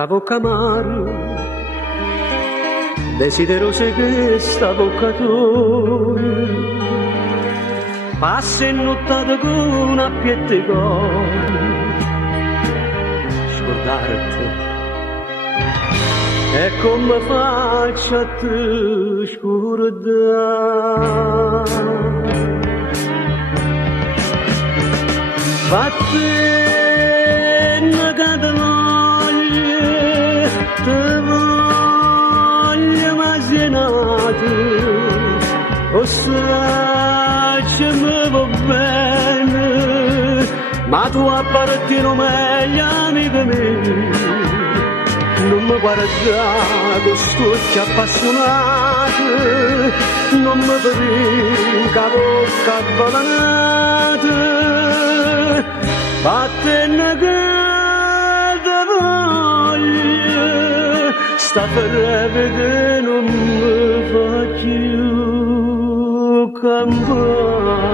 Cavocamaro, desideroso che sta bocca tua, passa in nottata con una piette con, scordarti, e come faccio a te scordare. Vatte una cadavoglia, te voglio masinate, o sai che mi va bene, ma tu appartieni meglio amica mia, non mi guarda con scocchi appassionati, non mi vedi che bocca avvelenata. Vattene che voglia, sta per non mi fa più campare.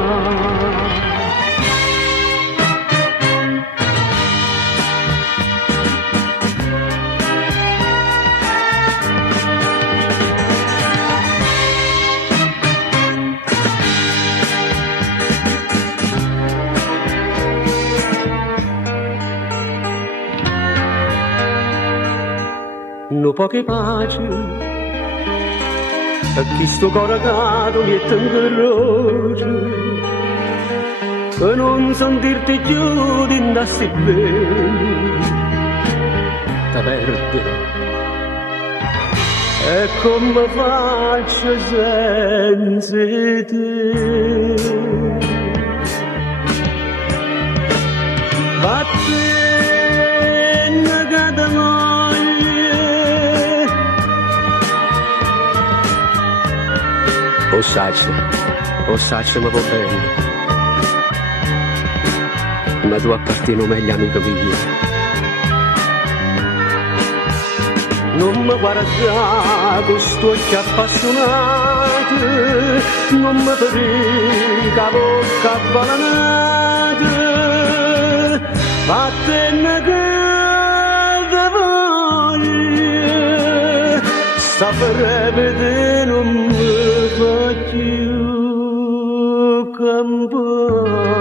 No poche pace a chi sto coracato mi è tangeroso che non sentirti più di andassi bene ti perde e come faccio senza te vattene che t'amo o sacce mi va bene, ma tu appartieni meglio amica mia. Non mi guarda con sto occhi appassionati, non mi vedi che bocca avvelenata, vattene che te voglio, sta per vedere non mi fa più campare.